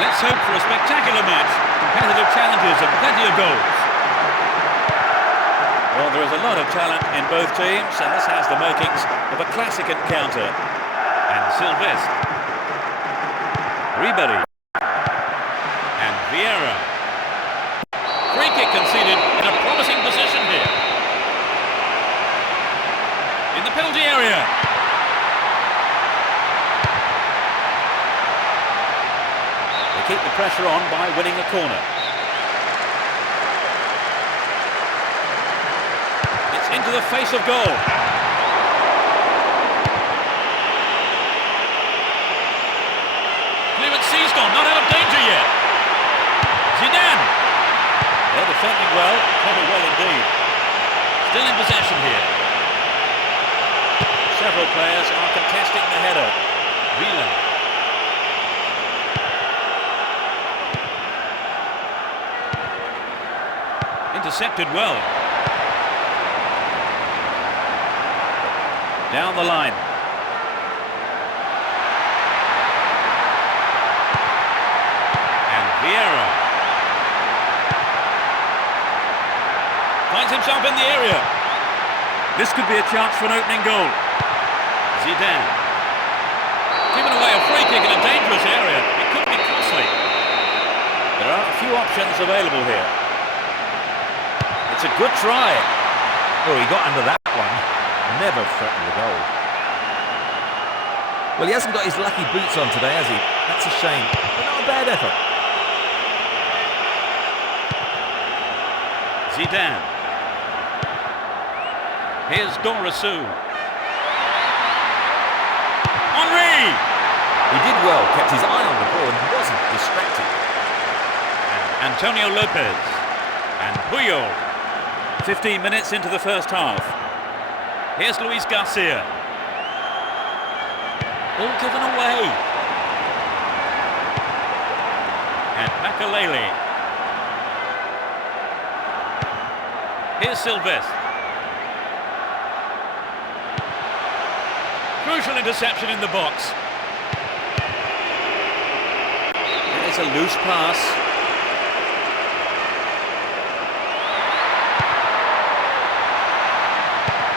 Let's hope for a spectacular match, competitive challenges and plenty of goals. Well, there is a lot of talent in both teams, and this has the makings of a classic encounter. And Sylvestre, Ribery, and Vieira. Free kick conceded in a promising position here. In the penalty area. They keep the pressure on by winning a corner. It's into the face of goal. Clearance seized on, not out of danger yet. Zidane. They're defending well, very well indeed. Still in possession here. Several players are contesting the header. Villa. Intercepted well. Down the line. And Vieira. Finds himself in the area. This could be a chance for an opening goal. Zidane. Giving away a free kick in a dangerous area. It could be costly. There are a few options available here. It's a good try. Oh, he got under that one. Never threatened the goal. Well, he hasn't got his lucky boots on today, has he? That's a shame, but not a bad effort. Zidane. Here's Dorasu. Henry! He did well, kept his eye on the ball and wasn't distracted. And Antonio Lopez. And Puyol. 15 minutes into the first half. Here's Luis Garcia. All given away. And Makalele. Here's Sylvestre. Crucial interception in the box. There's a loose pass.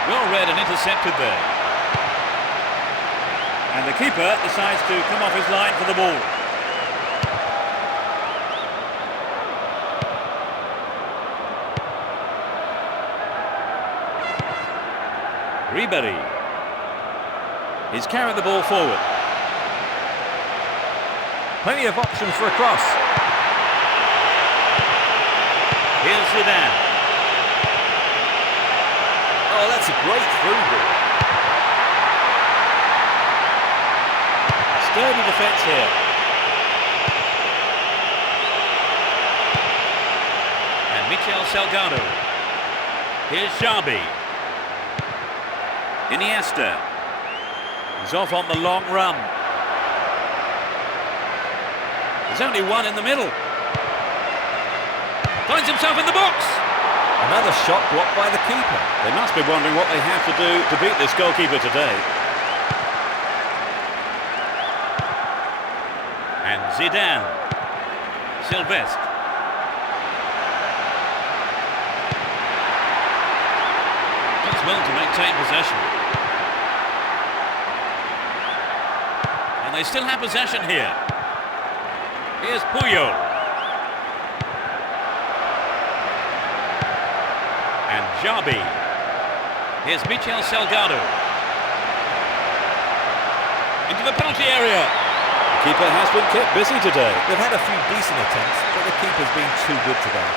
Well read and intercepted there. And the keeper decides to come off his line for the ball. Ribery. He's carried the ball forward. Plenty of options for a cross. Here's Zidane. Oh, that's a great through ball. Sturdy defence here. And Michel Salgado. Here's Xabi. Iniesta. He's off on the long run. There's only one in the middle. Finds himself in the box. Another shot blocked by the keeper. They must be wondering what they have to do to beat this goalkeeper today. And Zidane. Sylvestre. Does well to maintain possession. And they still have possession here. Here's Puyol. And Xabi. Here's Michel Salgado. Into the penalty area. The keeper has been kept busy today. They've had a few decent attempts, but the keeper's been too good today.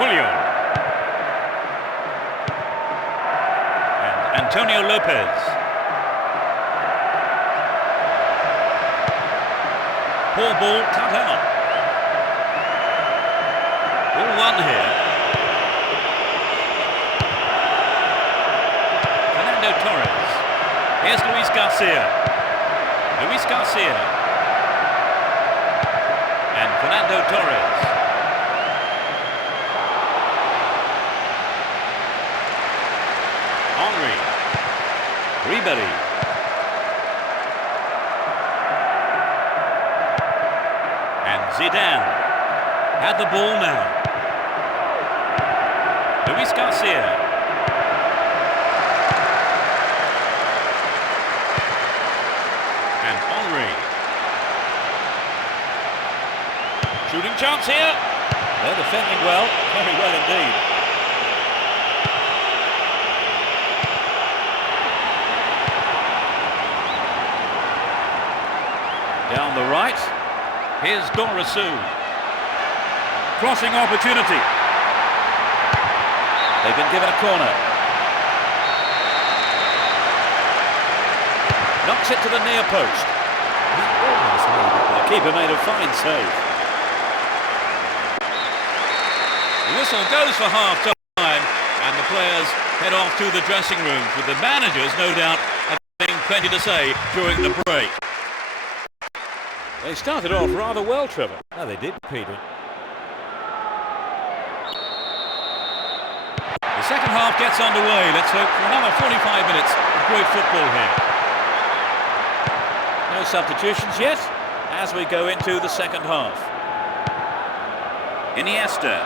Julio. And Antonio Lopez. Poor ball cut out. Ball one here. Fernando Torres. Here's Luis Garcia. Luis Garcia. And Fernando Torres. Henry. Ribery. And Zidane had the ball now. Luis Garcia. And Henry. Shooting chance here. They're defending well, very well indeed. Down the right. Here's Dorisu. Crossing opportunity. They've been given a corner. Knocks it to the near post. He almost made it. The keeper made a fine save. The whistle goes for half-time, and the players head off to the dressing rooms, with the managers, no doubt, having plenty to say during the break. They started off rather well, Trevor. Oh, they did, Peter. The second half gets underway. Let's hope for another 45 minutes of great football here. No substitutions yet as we go into the second half. Iniesta.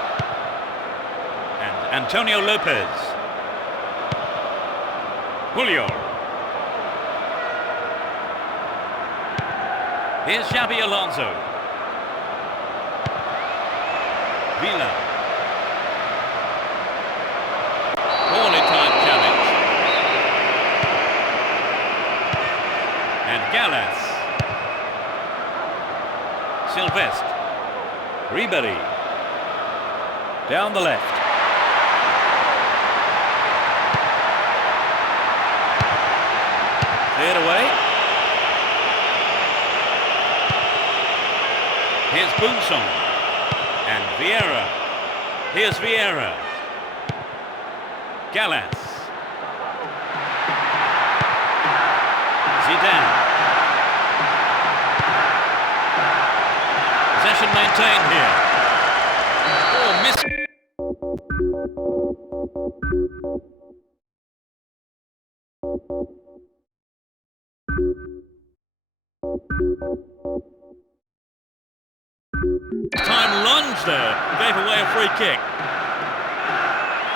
And Antonio Lopez. Julio. Here's Xabi Alonso. Villa. Poorly timed challenge. And Gallas. Silvestre. Ribery. Down the left. Cleared away. Here's Bunson. And Vieira. Here's Vieira. Gallas. Zidane. Possession maintained here. Oh, miss. Time lunge there, gave away a free kick.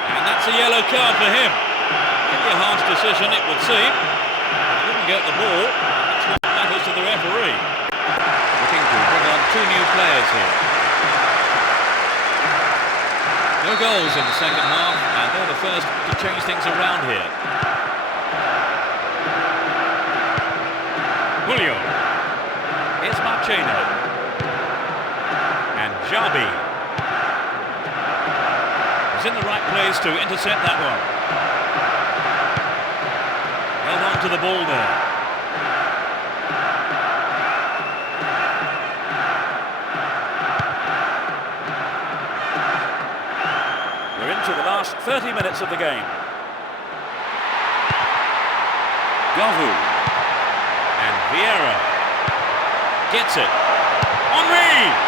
And that's a yellow card for him. Maybe a harsh decision, it would seem. He didn't get the ball. That's what matters to the referee. Looking to bring on two new players here. No goals in the second half, and they're the first to change things around here. Julio. Here's Marcheno. And Xabi is in the right place to intercept that one. Held on to the ball there. We're into the last 30 minutes of the game. Gavu. And Vieira gets it. Henry!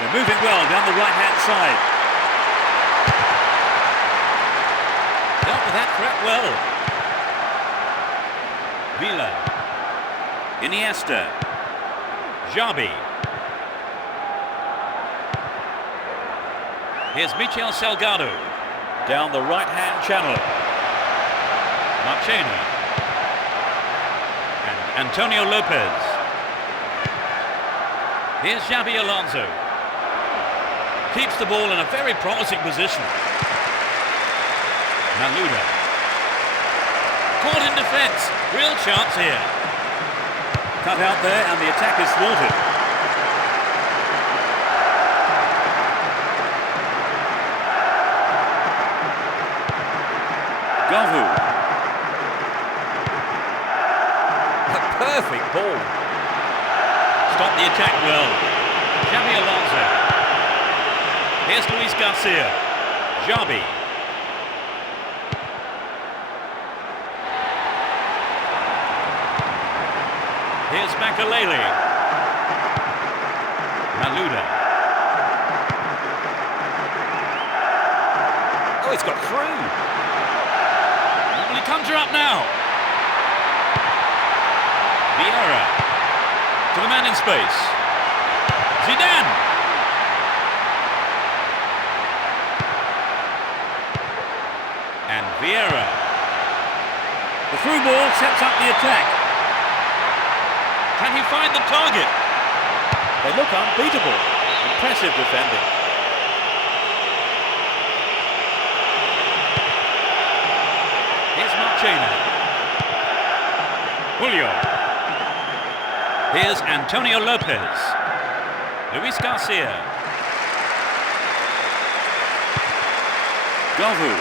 They're moving well down the right-hand side. Dealt with that threat well. Villa. Iniesta. Xabi. Here's Michel Salgado. Down the right-hand channel. Marcheno. And Antonio Lopez. Here's Xabi Alonso. Keeps the ball in a very promising position. Maluda. Caught in defence. Real chance here. Cut out there and the attack is thwarted. Gavu. A perfect ball. Stopped the attack well. Xabi Alonso. Here's Luis Garcia. Xabi. Here's Makalele. Maluda. Oh, it's got through. Well, he comes her up now. Vieira. To the man in space. Zidane. And Vieira. The through ball sets up the attack. Can he find the target? They look unbeatable. Impressive defending. Here's Marchena. Julio. Here's Antonio Lopez. Luis Garcia. Gavu.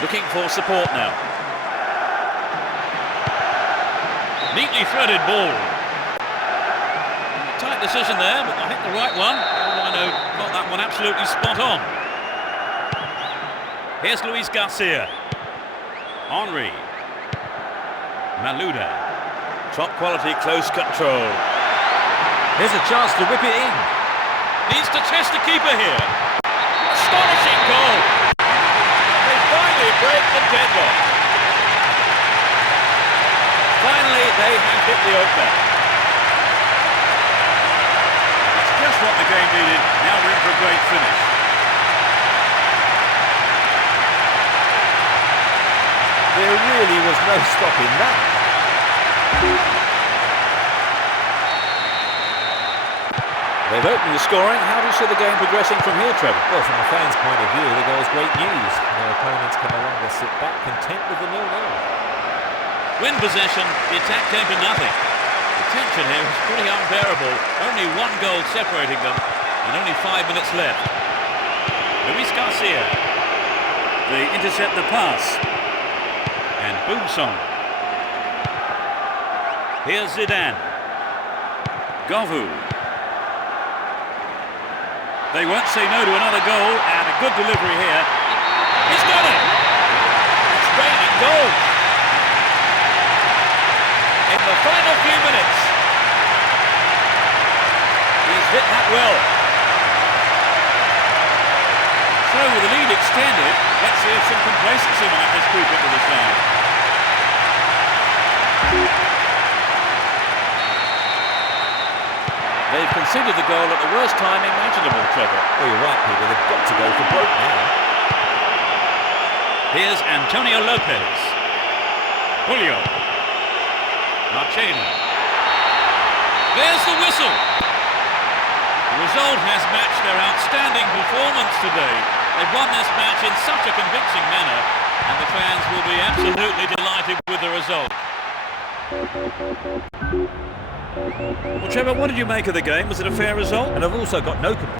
Looking for support now. Neatly threaded ball. Tight decision there, but I think the right one. Rhino got that one absolutely spot on. Here's Luis Garcia. Henry. Maluda. Top quality close control. Here's a chance to whip it in. Needs to test the keeper here. Astonishing goal. They finally break the deadlock. Finally, they have hit the opener. That's just what the game needed. Now we're in for a great finish. There really was no stopping that. They've opened the scoring. How do you see the game progressing from here, Trevor? Well, from a fan's point of view, the goal is great news. Their opponents can no longer sit back content with the 0-0. Win possession, the attack came to nothing. The tension here was pretty unbearable. Only one goal separating them, and only 5 minutes left. Luis Garcia. They intercept the pass. And Boomsong. Here's Zidane. Gavu. They won't say no to another goal, and a good delivery here. He's got it! It's raining goals! In the final few minutes. He's hit that well. So with the lead extended, let's see if some complacency might just creep into the side. They've conceded the goal at the worst time imaginable, Trevor. Well, you're right, Peter. They've got to go for broke now. Here's Antonio Lopez. Julio. Marchena. There's the whistle. The result has matched their outstanding performance today. They've won this match in such a convincing manner, and the fans will be absolutely delighted with the result. Well, Trevor, what did you make of the game? Was it a fair result? And I've also got no complaints.